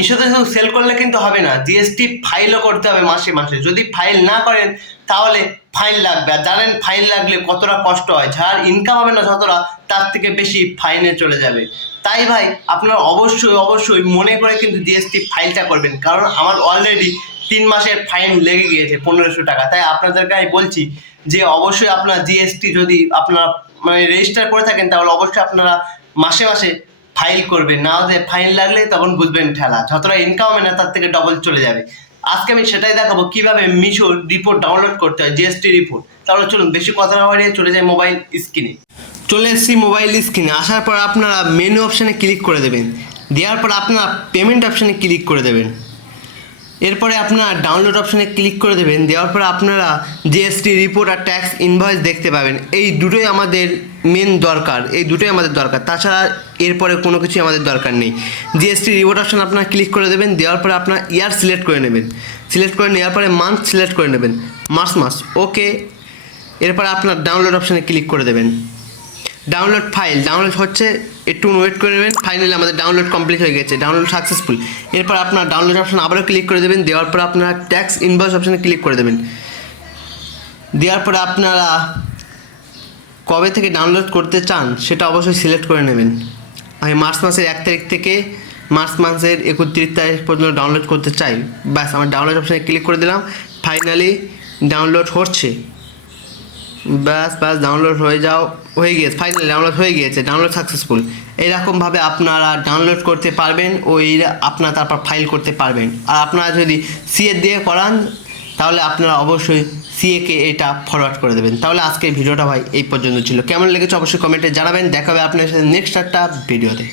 মিশোতে শুধু সেল করলে কিন্তু হবে না, জিএসটি ফাইলও করতে হবে মাসে মাসে। যদি ফাইল না করেন তাহলে ফাইন লাগবে, আর জানেন ফাইন লাগলে কতটা কষ্ট হয়। যার ইনকাম হবে না যতটা, তার থেকে বেশি ফাইনে চলে যাবে। তাই ভাই আপনারা অবশ্যই অবশ্যই মনে করে কিন্তু জিএসটি ফাইলটা করবেন, কারণ আমার অলরেডি 3 মাসের ফাইন লেগে গিয়েছে 1500 টাকা। তাই আপনাদেরকে আমি বলছি যে অবশ্যই আপনার জিএসটি যদি আপনারা মানে রেজিস্টার করে থাকেন তাহলে অবশ্যই আপনারা মাসে মাসে ফাইল করবেন, না হলে ফাইন লাগলে তখন বুঝবেন ঠেলা। যতটা ইনকাম হবে না তার থেকে ডবল চলে যাবে। আজকে আমি সেটাই দেখাবো কিভাবে মিশোর রিপোর্ট ডাউনলোড করতে হয়, জিএসটি রিপোর্ট। তাহলে চলুন বেশি কথা না বাড়িয়ে চলে যাই মোবাইল স্ক্রিনে। চলে এসেছি মোবাইল স্ক্রিনে। আসার পর আপনারা মেনু অপশানে ক্লিক করে দেবেন, দেওয়ার পর আপনারা পেমেন্ট অপশানে ক্লিক করে দেবেন। এরপরে আপনারা ডাউনলোড অপশানে ক্লিক করে দেবেন, দেওয়ার পর আপনারা জিএসটি রিপোর্ট আর ট্যাক্স ইনভয়েস দেখতে পাবেন। এই দুটোই আমাদের মেন দরকার, এই দুটোই আমাদের দরকার, তাছাড়া এরপরে কোনো কিছুই আমাদের দরকার নেই। জিএসটি রিপোর্ট অপশানে আপনারা ক্লিক করে দেবেন, দেওয়ার পরে আপনার ইয়ার সিলেক্ট করে নেবেন, সিলেক্ট করে নেওয়ার পরে মান্থ সিলেক্ট করে নেবেন, মাস ওকে। এরপরে আপনার ডাউনলোড অপশানে ক্লিক করে দেবেন। ডাউনলোড ফাইল ডাউনলোড হচ্ছে, একটু ওয়েট করে নেবেন। ফাইনালি আমাদের ডাউনলোড কমপ্লিট হয়ে গেছে, ডাউনলোড সাকসেসফুল। এরপর আপনার ডাউনলোড অপশান আবারও ক্লিক করে দেবেন, দেওয়ার পর আপনারা ট্যাক্স ইনভয়েস অপশানে ক্লিক করে দেবেন। দেওয়ার পরে আপনারা কবে থেকে ডাউনলোড করতে চান সেটা অবশ্যই সিলেক্ট করে নেবেন। আমি মার্চ মাসের 1 তারিখ থেকে মার্চ মাসের 31 তারিখ পর্যন্ত ডাউনলোড করতে চাই। ব্যাস আমার ডাউনলোড অপশানে ক্লিক করে দিলাম। ফাইনালি ডাউনলোড হচ্ছে, ব্যাস ডাউনলোড হয়ে গিয়েছে, ফাইনালি ডাউনলোড হয়ে গিয়েছে, ডাউনলোড সাকসেসফুল। এইরকমভাবে আপনারা ডাউনলোড করতে পারবেন, আপনারা তারপর ফাইল করতে পারবেন। আর আপনারা যদি সিএ দিয়ে করান তাহলে আপনারা অবশ্যই সিএকে এটা ফরওয়ার্ড করে দেবেন। তাহলে আজকের ভিডিওটা ভাই এই পর্যন্ত ছিল। কেমন লেগেছে অবশ্যই কমেন্টে জানাবেন। দেখা হবে আপনার সাথে নেক্সট একটা ভিডিওতে।